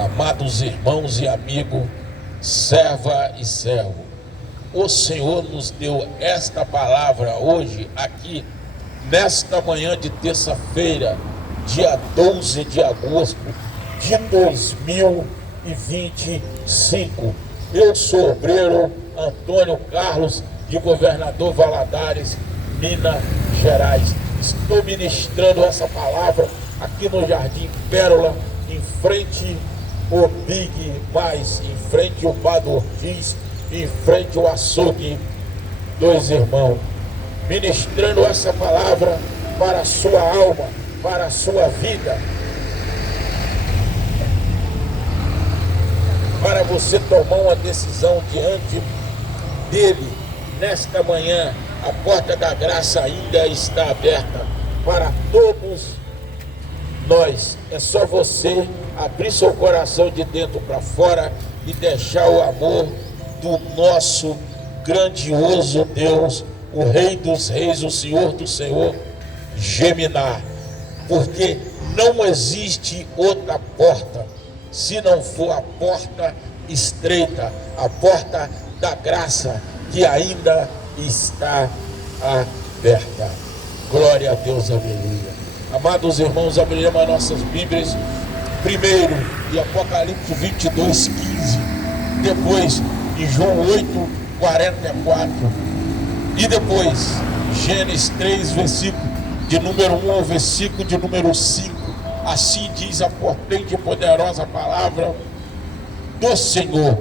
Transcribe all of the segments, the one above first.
Amados irmãos e amigos, serva e servo, o Senhor nos deu esta palavra hoje aqui, nesta manhã de terça-feira, dia 12 de agosto de 2025. Eu sou obreiro Antônio Carlos, de Governador Valadares, Minas Gerais. Estou ministrando essa palavra aqui no Jardim Pérola, em frente ao Big Mais, em frente ao Bado Ortiz, em frente ao açougue dos irmãos. Ministrando essa palavra para a sua alma, para a sua vida, para você tomar uma decisão diante dele. Nesta manhã, a porta da graça ainda está aberta para todos nós. É só você abrir seu coração de dentro para fora e deixar o amor do nosso grandioso Deus, o Rei dos Reis, o Senhor do Senhor, geminar. Porque não existe outra porta se não for a porta estreita, a porta da graça, que ainda está aberta. Glória a Deus, aleluia. Amados irmãos, abriremos nossas Bíblias primeiro em Apocalipse 22, 15, depois em João 8, 44 e depois Gênesis 3, versículo de número 1 ao versículo de número 5. Assim diz a potente e poderosa palavra do Senhor.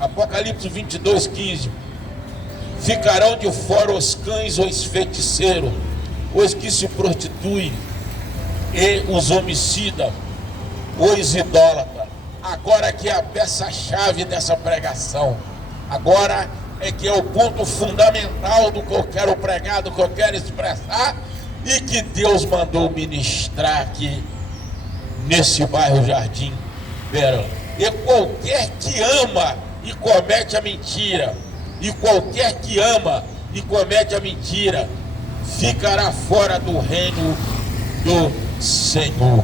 Apocalipse 22, 15. Ficarão de fora os cães, os feiticeiros, os que se prostituem e os homicidas, os idólatras. Agora que é a peça-chave dessa pregação. Agora é que é o ponto fundamental do que eu quero pregar, do que eu quero expressar e que Deus mandou ministrar aqui nesse bairro Jardim Pérola. E qualquer que ama e comete a mentira, e qualquer que ama e comete a mentira, ficará fora do reino do Senhor.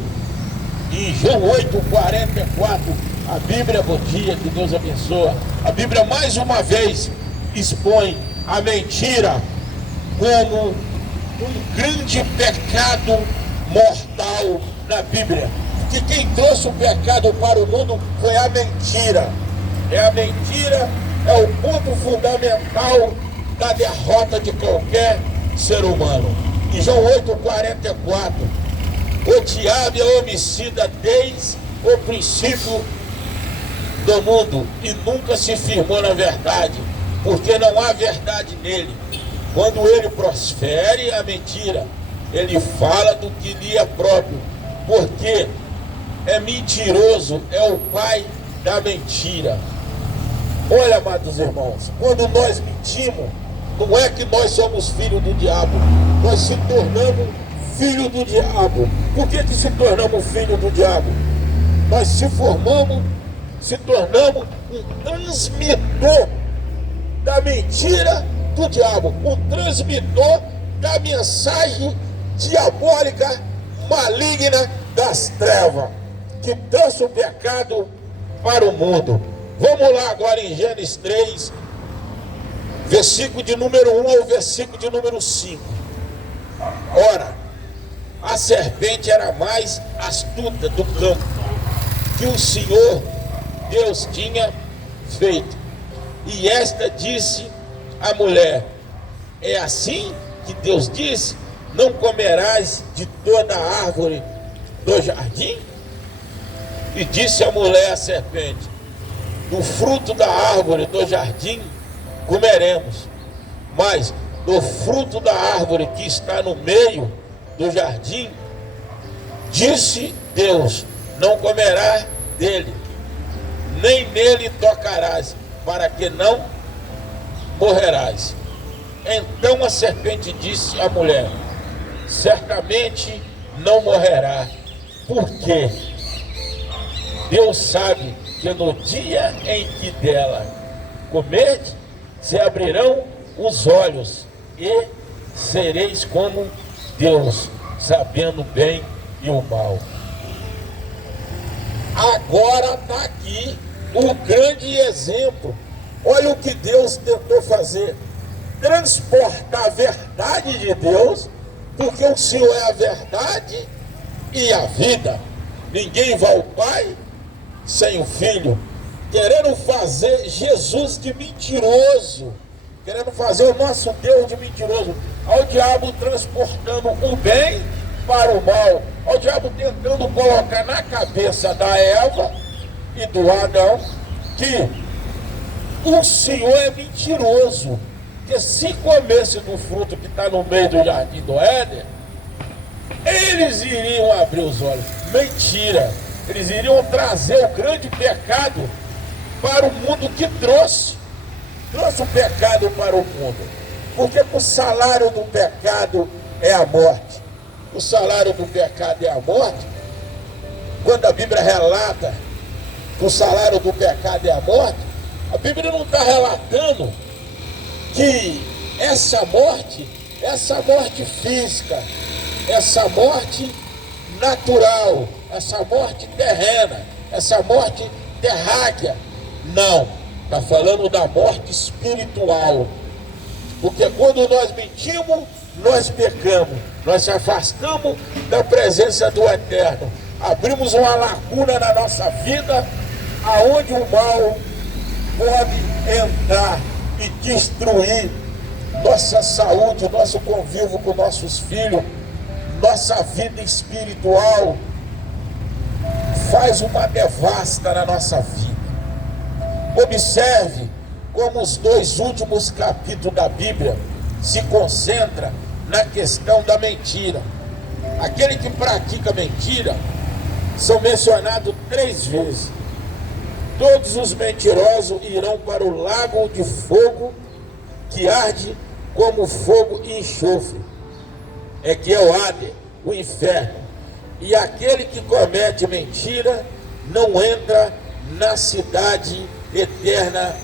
Em João 8, 44, a Bíblia, bom dia, que Deus abençoa. A Bíblia mais uma vez expõe a mentira como um grande pecado mortal na Bíblia. Porque quem trouxe o pecado para o mundo foi a mentira. A mentira é o ponto fundamental da derrota de qualquer ser humano. Em João 8, 44, o diabo é homicida desde o princípio do mundo e nunca se firmou na verdade, porque não há verdade nele. Quando ele profere a mentira, ele fala do que lhe é próprio, porque é mentiroso, é o pai da mentira. Olha, amados irmãos, quando nós mentimos, não é que nós somos filhos do diabo, nós se tornamos filhos do diabo. Por que se tornamos filhos do diabo? Nós se tornamos um transmissor da mentira do diabo, um transmissor da mensagem diabólica, maligna das trevas, que trouxe o pecado para o mundo. Vamos lá agora em Gênesis 3, versículo de número 1 ao versículo de número 5. Ora, a serpente era mais astuta do campo que o Senhor Deus tinha feito. E esta disse à mulher: é assim que Deus disse: não comerás de toda a árvore do jardim? E disse a mulher à serpente: do fruto da árvore do jardim comeremos, mas do fruto da árvore que está no meio do jardim, disse Deus: não comerás dele, nem nele tocarás, para que não morrerás. Então a serpente disse à mulher: certamente não morrerá, porque Deus sabe que no dia em que dela comerdes, se abrirão os olhos e sereis como Deus, sabendo o bem e o mal. Agora está aqui o grande exemplo. Olha o que Deus tentou fazer: transportar a verdade de Deus, porque o Senhor é a verdade e a vida. Ninguém vai ao Pai sem o Filho. Querendo fazer Jesus de mentiroso, querendo fazer o nosso Deus de mentiroso. Ao diabo transportando o bem para o mal, ao diabo tentando colocar na cabeça da Eva e do Adão que o Senhor é mentiroso, que se comesse do fruto que está no meio do jardim do Éden, eles iriam abrir os olhos. Mentira! Eles iriam trazer o grande pecado para o mundo que trouxe o pecado para o mundo, porque o salário do pecado é a morte. O salário do pecado é a morte. Quando a Bíblia relata que o salário do pecado é a morte, a Bíblia não está relatando que essa morte física, essa morte natural, essa morte terrena, essa morte terráquea. Não, está falando da morte espiritual. Porque quando nós mentimos, nós pecamos, nós se afastamos da presença do Eterno, abrimos uma lacuna na nossa vida, aonde o mal pode entrar e destruir nossa saúde, nosso convívio com nossos filhos, nossa vida espiritual. Faz uma devasta na nossa vida. Observe como os 2 últimos capítulos da Bíblia se concentram na questão da mentira. Aquele que pratica mentira são mencionados 3 vezes. Todos os mentirosos irão para o lago de fogo que arde como fogo e enxofre, que é o Hades, o inferno. E aquele que comete mentira não entra na cidade eterna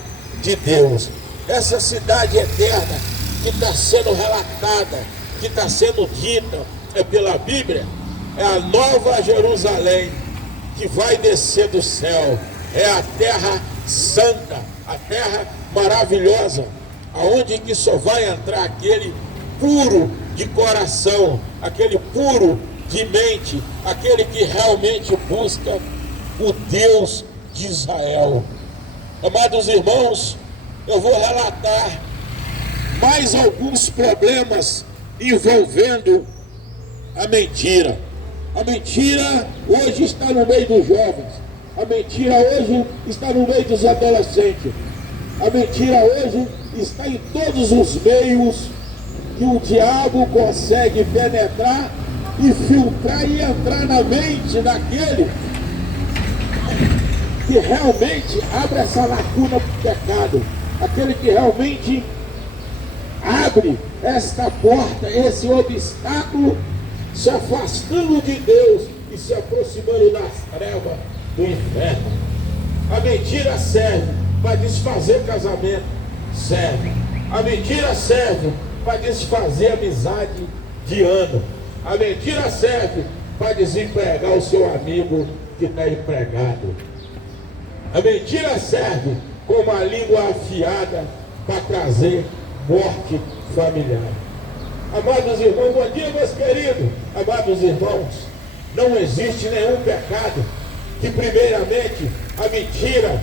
de Deus. Essa cidade eterna que está sendo relatada, que está sendo dita pela Bíblia, é a Nova Jerusalém, que vai descer do céu. É a terra santa, a terra maravilhosa, aonde que só vai entrar aquele puro de coração, aquele puro de mente, aquele que realmente busca o Deus de Israel. Amados irmãos, eu vou relatar mais alguns problemas envolvendo a mentira. A mentira hoje está no meio dos jovens. A mentira hoje está no meio dos adolescentes. A mentira hoje está em todos os meios que o diabo consegue penetrar e filtrar e entrar na mente daquele que realmente abre essa lacuna do pecado, aquele que realmente abre esta porta, esse obstáculo, se afastando de Deus e se aproximando das trevas do inferno. A mentira serve para desfazer casamento, serve. A mentira serve para desfazer amizade de ano. A mentira serve para desempregar o seu amigo que está empregado. A mentira serve como a língua afiada para trazer morte familiar. Amados irmãos, bom dia, meus queridos. Amados irmãos, não existe nenhum pecado que primeiramente a mentira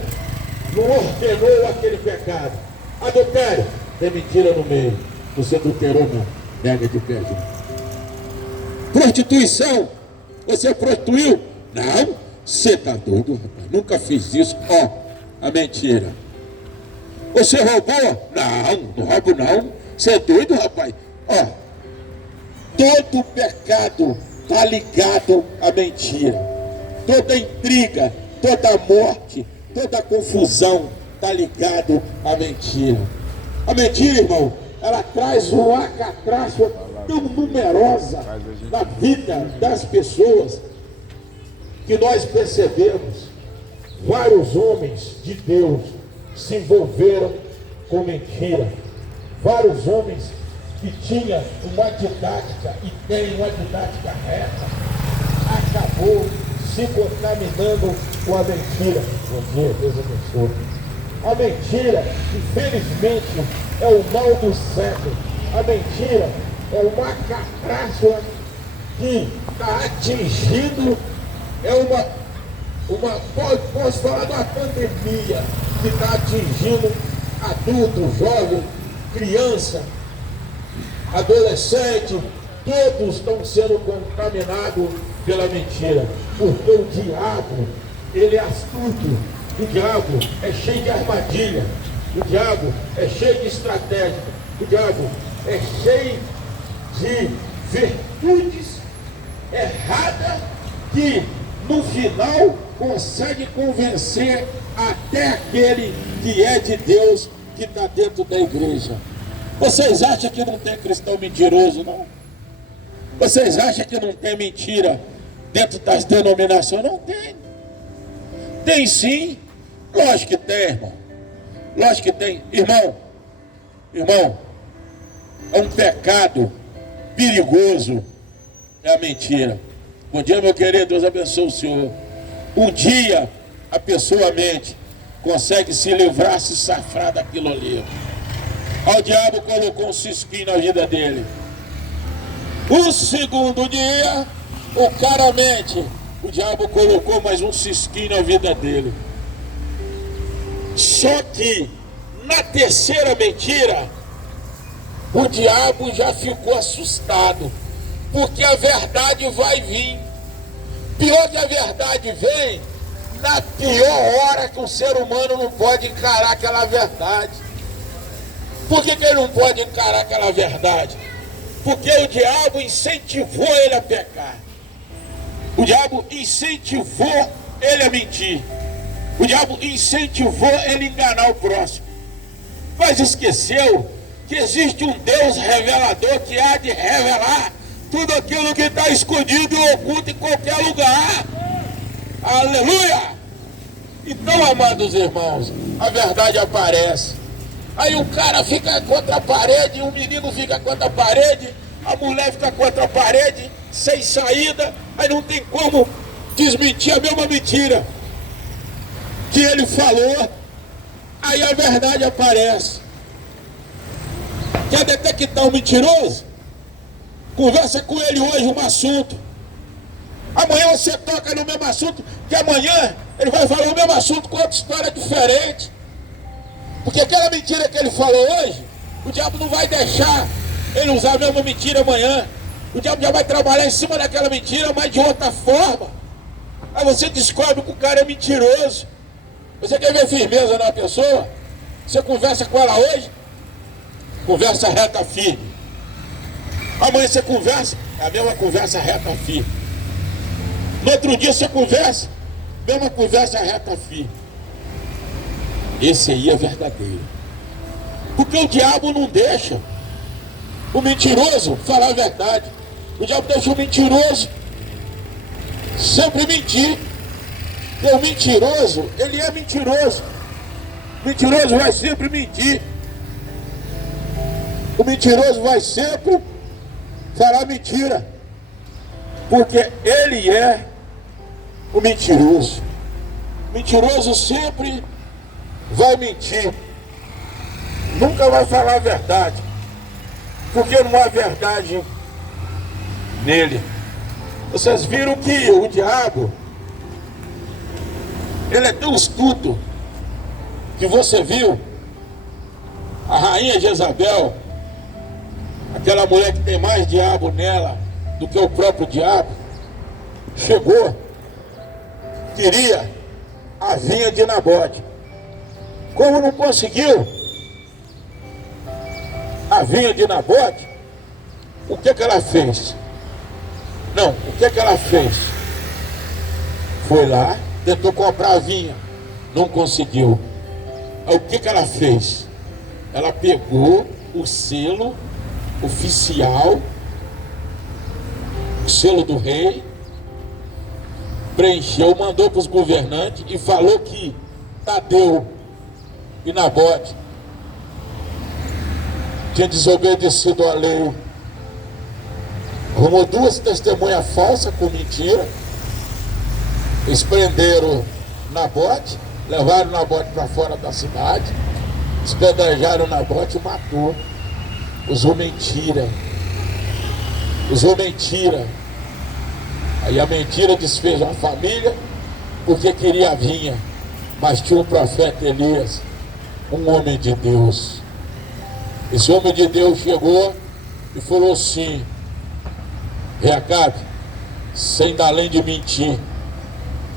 não ordenou aquele pecado. Adultério, tem mentira no meio. Você adulterou, não, pega de pé. Prostituição, você prostituiu? Não, você está doido, rapaz, nunca fiz isso. Ó, a mentira. Você roubou? Não roubo não. Você é doido, rapaz? Ó, todo pecado está ligado à mentira. Toda intriga, toda morte, toda confusão está ligado à mentira. A mentira, irmão, ela traz uma alcatraça tão numerosa na vida das pessoas que nós percebemos. Vários homens de Deus se envolveram com mentira. Vários homens que tinham uma didática e têm uma didática reta, acabou se contaminando com a mentira. Bom dia, Deus abençoe. A mentira, infelizmente, é o mal do século. A mentira é uma catástrofe que está atingindo, posso falar de uma pandemia que está atingindo adulto, jovem, criança, adolescente, todos estão sendo contaminados pela mentira, porque o diabo, ele é astuto, o diabo é cheio de armadilha, o diabo é cheio de estratégia, o diabo é cheio de virtudes erradas que no final consegue convencer até aquele que é de Deus, que está dentro da igreja. Vocês acham que não tem cristão mentiroso, não? Vocês acham que não tem mentira dentro das denominações? Não tem. Tem sim. Lógico que tem, irmão. Lógico que tem. Irmão, é um pecado perigoso, é a mentira. Bom dia, meu querido, Deus abençoe o senhor. Um dia a pessoa mente, consegue se livrar, se safrar daquilo ali. O diabo colocou um cisquinho na vida dele. O segundo dia, o cara mente, o diabo colocou mais um cisquinho na vida dele. Só que na terceira mentira, o diabo já ficou assustado, porque a verdade vai vir. Pior que a verdade vem na pior hora que o ser humano não pode encarar aquela verdade. Por que ele não pode encarar aquela verdade? Porque o diabo incentivou ele a pecar. O diabo incentivou ele a mentir. O diabo incentivou ele a enganar o próximo. Mas esqueceu que existe um Deus revelador que há de revelar tudo aquilo que está escondido e oculto em qualquer lugar. Aleluia! Então, amados irmãos, a verdade aparece. Aí o cara fica contra a parede, o menino fica contra a parede, a mulher fica contra a parede, sem saída, aí não tem como desmentir a mesma mentira que ele falou. Aí a verdade aparece. Quer detectar um mentiroso? Conversa com ele hoje um assunto. Amanhã você toca no mesmo assunto, que amanhã ele vai falar o mesmo assunto com outra história diferente. Porque aquela mentira que ele falou hoje, o diabo não vai deixar ele usar a mesma mentira amanhã. O diabo já vai trabalhar em cima daquela mentira, mas de outra forma. Aí você descobre que o cara é mentiroso. Você quer ver firmeza na pessoa? Você conversa com ela hoje, conversa reta firme. Amanhã você conversa, é a mesma conversa reta firme. No outro dia você conversa, mesma conversa reta firme. Esse aí é verdadeiro. Porque o diabo não deixa o mentiroso falar a verdade. O diabo deixa o mentiroso sempre mentir. Porque o mentiroso, ele é mentiroso. O mentiroso vai sempre mentir. O mentiroso vai sempre falar mentira. Porque ele é o mentiroso. O mentiroso sempre vai mentir, nunca vai falar a verdade, porque não há verdade nele. Vocês viram que o diabo, ele é tão astuto, que você viu a rainha Jezabel, aquela mulher que tem mais diabo nela do que o próprio diabo, chegou, queria a vinha de Nabote. Como não conseguiu a vinha de Nabote, o que ela fez? Não, o que ela fez? Foi lá, tentou comprar a vinha, não conseguiu. Aí o que ela fez? Ela pegou o selo oficial, o selo do rei, preencheu, mandou para os governantes e falou que Tadeu e Nabote tinha desobedecido a lei. Arrumou duas testemunhas falsas com mentira Eles prenderam Nabote, levaram Nabote para fora da cidade, espedajaram Nabote e matou. Usou mentira. Usou mentira. Aí a mentira desfez uma família, porque queria a vinha. Mas tinha um profeta Elias, um homem de Deus. Esse homem de Deus chegou e falou assim: Reacabe, você ainda além de mentir,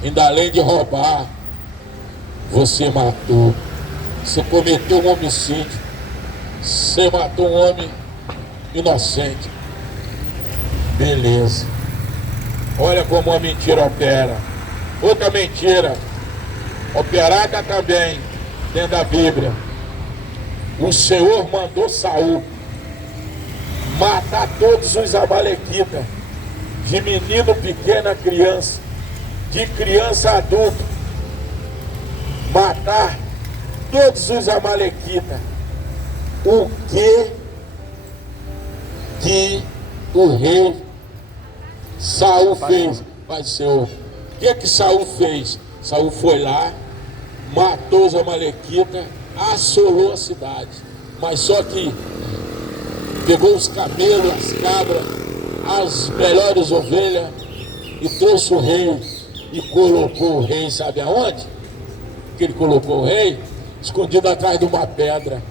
ainda além de roubar, você matou. Você cometeu um homicídio. Você matou um homem inocente. Beleza. Olha como a mentira opera. Outra mentira, operada também dentro da Bíblia. O Senhor mandou Saul matar todos os amalequitas, de menino pequeno a criança, de criança a adulto, matar todos os amalequitas. O que o rei Saul fez? Pai do Senhor, o que Saul fez? Saul foi lá, matou os amalequitas, assolou a cidade. Mas só que pegou os camelos, as cabras, as melhores ovelhas e trouxe o rei e colocou o rei, sabe aonde? Que ele colocou o rei? Escondido atrás de uma pedra.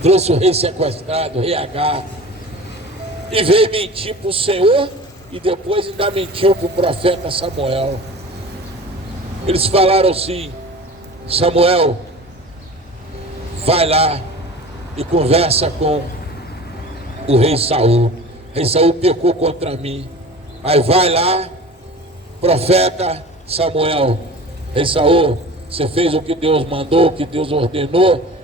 Trouxe o rei sequestrado, o rei Agar, e veio mentir para o Senhor e depois ainda mentiu para o profeta Samuel. Eles falaram assim: Samuel, vai lá e conversa com o rei Saul. O rei Saul pecou contra mim. Aí vai lá, profeta Samuel. Rei Saul, você fez o que Deus mandou, o que Deus ordenou?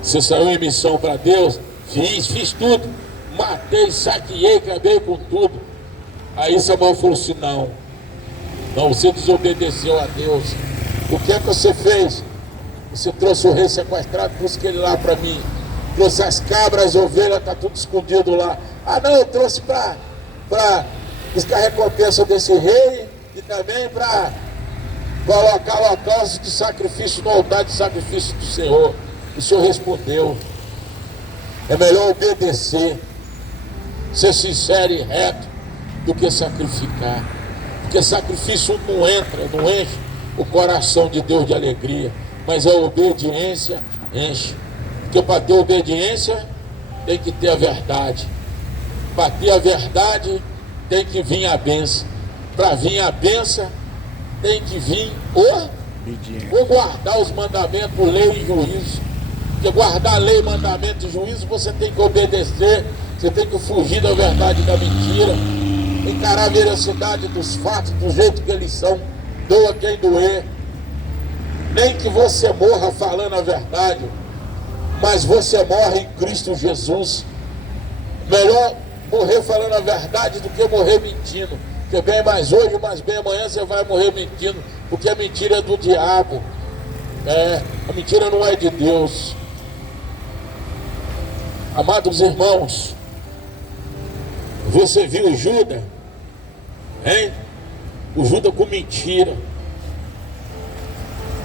Você saiu em missão para Deus? Fiz tudo. Matei, saqueei, acabei com tudo. Aí Samuel falou assim: não, você desobedeceu a Deus. O que é que você fez? Você trouxe o rei sequestrado, trouxe ele lá para mim. Trouxe as cabras, as ovelhas, está tudo escondido lá. Ah não, eu trouxe para buscar a recompensa desse rei e também para colocar o holocausto de sacrifício no altar de sacrifício do Senhor. O Senhor respondeu: é melhor obedecer, ser sincero e reto, do que sacrificar. Porque sacrifício não enche o coração de Deus de alegria, mas a obediência enche. Porque para ter obediência tem que ter a verdade. Para ter a verdade tem que vir a bênção. Para vir a bênção tem que vir o guardar os mandamentos, lei e juízo. Porque guardar a lei, mandamento e juízo, você tem que obedecer. Você tem que fugir da verdade e da mentira. Encarar a veracidade dos fatos do jeito que eles são. Doa quem doer. Nem que você morra falando a verdade, mas você morre em Cristo Jesus. Melhor morrer falando a verdade do que morrer mentindo. Porque bem mais hoje, mas bem amanhã você vai morrer mentindo. Porque a mentira é do diabo. A mentira não é de Deus. Amados irmãos, você viu Judas? Hein? O Judas com mentira.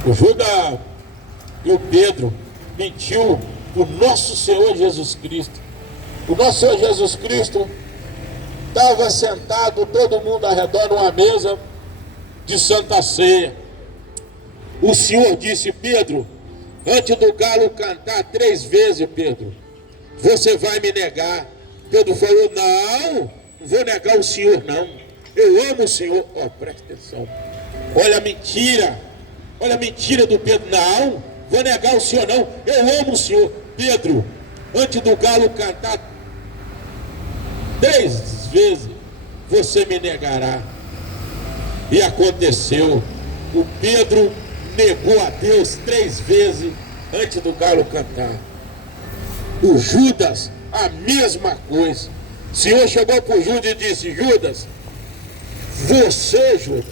O Judas e o Pedro mentiu o nosso Senhor Jesus Cristo. O nosso Senhor Jesus Cristo estava sentado, todo mundo ao redor numa mesa de Santa Ceia. O Senhor disse: Pedro, antes do galo cantar 3 vezes, Pedro, você vai me negar. Pedro falou: não vou negar o Senhor não, eu amo o Senhor. Presta atenção, olha a mentira do Pedro. Não vou negar o Senhor não, eu amo o Senhor. Pedro, antes do galo cantar 3 vezes, você me negará. E aconteceu, o Pedro negou a Deus 3 vezes antes do galo cantar. O Judas, a mesma coisa. O Senhor chegou para o Judas e disse: Judas, você, Judas,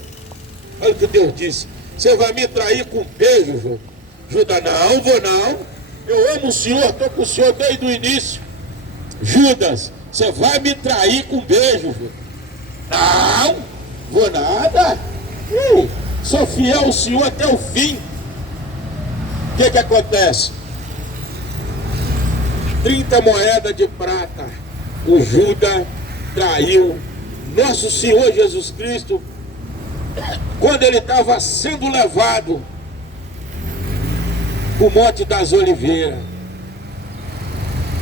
olha o que Deus disse: você vai me trair com um beijo, Judas. Judas: não vou não, eu amo o Senhor, estou com o Senhor desde o início. Judas: você vai me trair com um beijo, Judas. Não Vou nada. Sou fiel ao Senhor até o fim. O que acontece? 30 moedas de prata. O Judas traiu nosso Senhor Jesus Cristo quando ele estava sendo levado para o Monte das Oliveiras,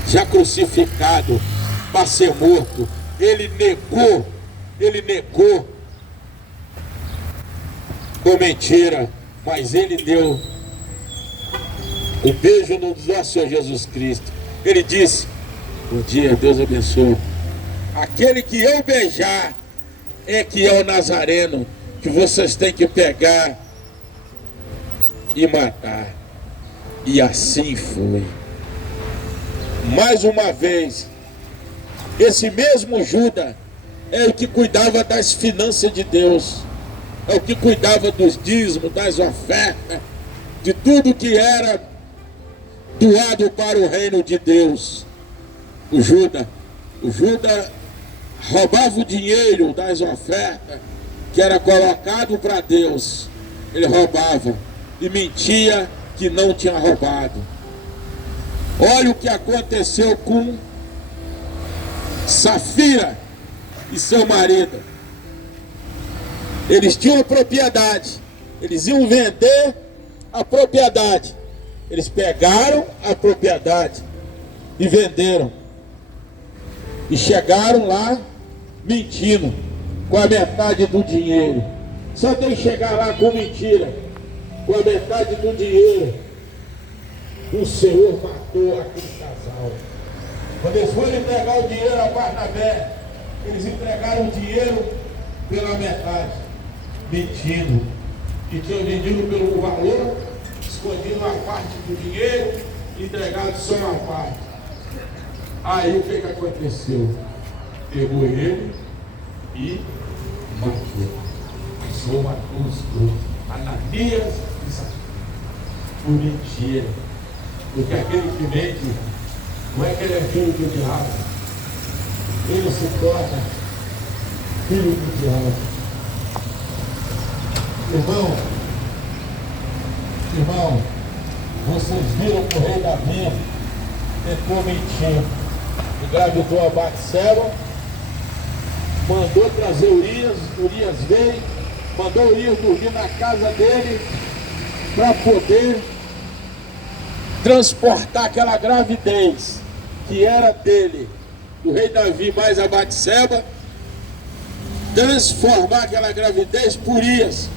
já crucificado para ser morto. Ele negou com mentira, mas ele deu o beijo no nosso Senhor Jesus Cristo. Ele disse: bom dia, Deus abençoe. Aquele que eu beijar é que é o Nazareno, que vocês têm que pegar e matar. E assim foi. Mais uma vez, esse mesmo Judas é o que cuidava das finanças de Deus, é o que cuidava dos dízimos, das ofertas, de tudo que era doado para o reino de Deus. O Judas roubava o dinheiro das ofertas que era colocado para Deus. Ele roubava e mentia que não tinha roubado. Olha o que aconteceu com Safira e seu marido. Eles tinham propriedade, eles iam vender a propriedade. Eles pegaram a propriedade e venderam. E chegaram lá mentindo, com a metade do dinheiro. Só tem que chegar lá com mentira, com a metade do dinheiro. O Senhor matou aquele casal. Quando eles foram entregar o dinheiro a Barnabé, eles entregaram o dinheiro pela metade, mentindo. E tinham vendido pelo valor, escondido uma parte do dinheiro, entregado só uma parte. Aí o que aconteceu? Pegou ele e matou. O Senhor matou os dois, Ananias e Safira, por mentira. Porque aquele que mente, não é que ele é filho do diabo, ele se torna filho do diabo. Irmão, vocês viram que o rei Davi tentou mentir, engravidou a Batseba, mandou trazer Urias veio, mandou Urias dormir na casa dele para poder transportar aquela gravidez que era dele, do rei Davi mais a Batseba, transformar aquela gravidez por Urias.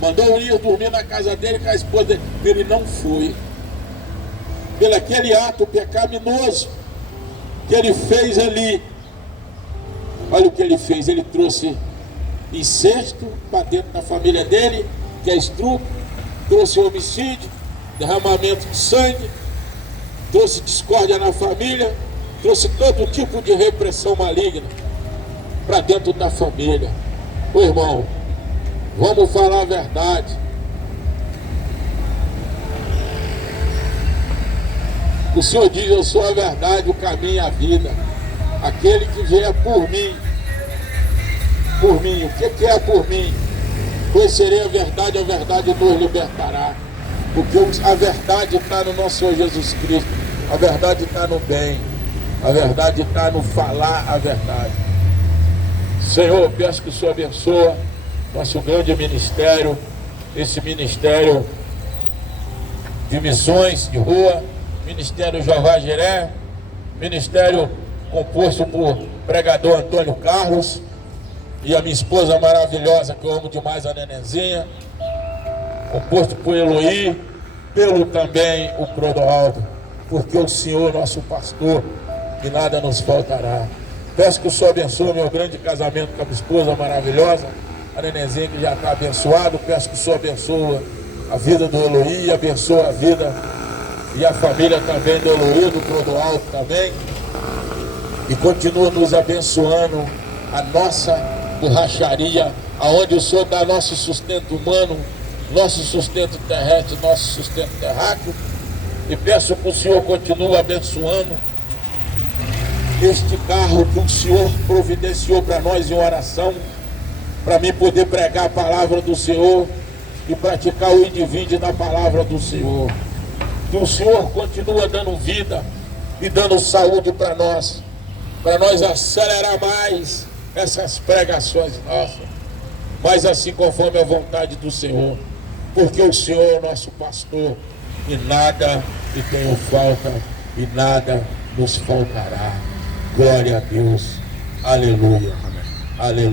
Mandou Urias dormir na casa dele com a esposa dele. Ele não foi. Pelo aquele ato pecaminoso que ele fez ali. Olha o que ele fez. Ele trouxe incesto para dentro da família dele, que é estupro, trouxe homicídio, derramamento de sangue, trouxe discórdia na família, trouxe todo tipo de repressão maligna para dentro da família. Ô irmão, vamos falar a verdade. O Senhor diz: eu sou a verdade, o caminho e a vida. Aquele que vier por mim, o que é por mim? Conhecerei a verdade nos libertará. Porque a verdade está no nosso Senhor Jesus Cristo. A verdade está no bem. A verdade está no falar a verdade. Senhor, eu peço que o Senhor abençoe nosso grande ministério, esse ministério de missões de rua, ministério Jeová Jiré, ministério composto por pregador Antônio Carlos e a minha esposa maravilhosa, que eu amo demais, a Nenenzinha, composto por Eloí, pelo também o Clodoaldo, porque o Senhor, nosso pastor, e nada nos faltará. Peço que o Senhor abençoe meu grande casamento com a minha esposa maravilhosa, a Nenenzinha, que já está abençoado. Peço que o Senhor abençoe a vida do Eloí, abençoe a vida e a família também do Eloí, do Clodoaldo também, e continua nos abençoando a nossa borracharia, aonde o Senhor dá nosso sustento humano, nosso sustento terrestre, nosso sustento terráqueo. E peço que o Senhor continue abençoando este carro que o Senhor providenciou para nós em oração, para mim poder pregar a palavra do Senhor e praticar o indivíduo da palavra do Senhor. Que o Senhor continua dando vida e dando saúde para nós acelerar mais essas pregações nossas, mas assim conforme a vontade do Senhor, porque o Senhor é o nosso pastor e nada lhe tenho falta e nada nos faltará. Glória a Deus, aleluia, aleluia.